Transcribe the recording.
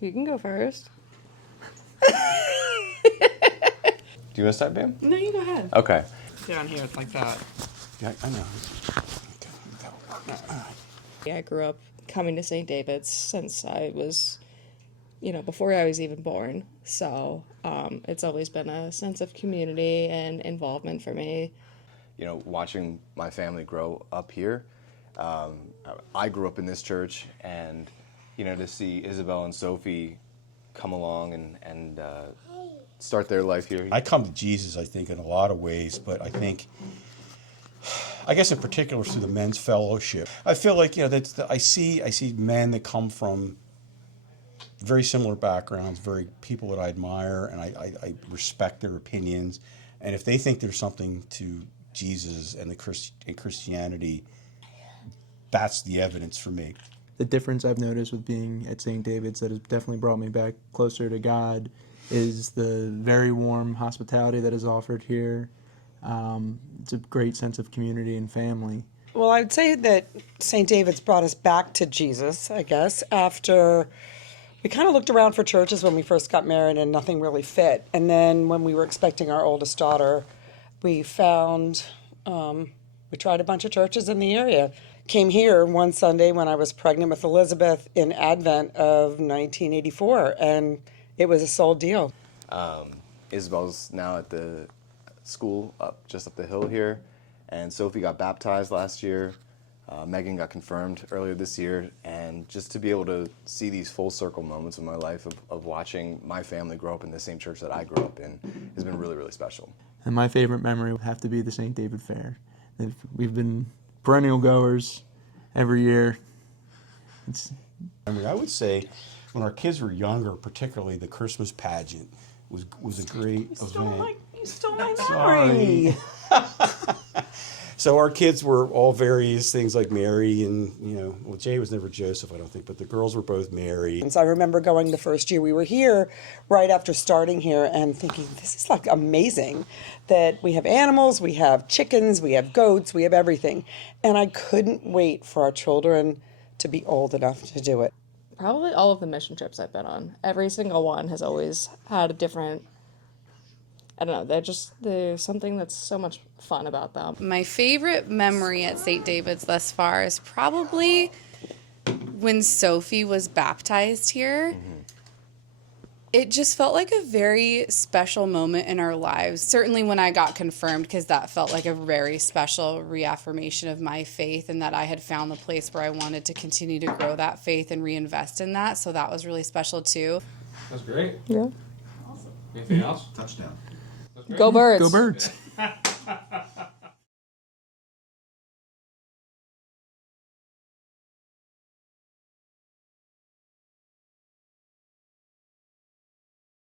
You can go first. Do you want to start, Bam? No, you go ahead. Okay. Down here, it's like that. Yeah, I know. I grew up coming to St. David's since I was, before I was even born. So it's always been a sense of community and involvement for me. Watching my family grow up here, I grew up in this church, and, to see Isabel and Sophie come along and start their life here. I come to Jesus, I think, in a lot of ways, but I guess in particular through the men's fellowship. I feel like, I see men that come from very similar backgrounds, very people that I admire, and I respect their opinions. And if they think there's something to Jesus and Christianity, that's the evidence for me. The difference I've noticed with being at St. David's that has definitely brought me back closer to God is the very warm hospitality that is offered here. It's a great sense of community and family. Well, I'd say that St. David's brought us back to Jesus, I guess, after we kind of looked around for churches when we first got married and nothing really fit. And then when we were expecting our oldest daughter, we found, we tried a bunch of churches in the area. Came here one Sunday when I was pregnant with Elizabeth in Advent of 1984, and it was a sold deal. Isabel's now at the school just up the hill here, and Sophie got baptized last year. Megan got confirmed earlier this year, and just to be able to see these full circle moments in my life of watching my family grow up in the same church that I grew up in has been really, really special. And my favorite memory would have to be the St. David Fair. We've been perennial goers every year. I would say when our kids were younger, particularly the Christmas pageant was a great event. You stole my memory. So our kids were all various things like Mary and, well, Jay was never Joseph, I don't think, but the girls were both Mary. So I remember going the first year we were here, right after starting here, and thinking, this is like amazing that we have animals, we have chickens, we have goats, we have everything. And I couldn't wait for our children to be old enough to do it. Probably all of the mission trips I've been on. Every single one has always had a different, I don't know, there's something that's so much fun about them. My favorite memory at St. David's thus far is probably when Sophie was baptized here. Mm-hmm. It just felt like a very special moment in our lives. Certainly when I got confirmed, because that felt like a very special reaffirmation of my faith and that I had found the place where I wanted to continue to grow that faith and reinvest in that. So that was really special too. That's great. Yeah. Awesome. Anything else? Touchdown. Go Birds. Go Birds.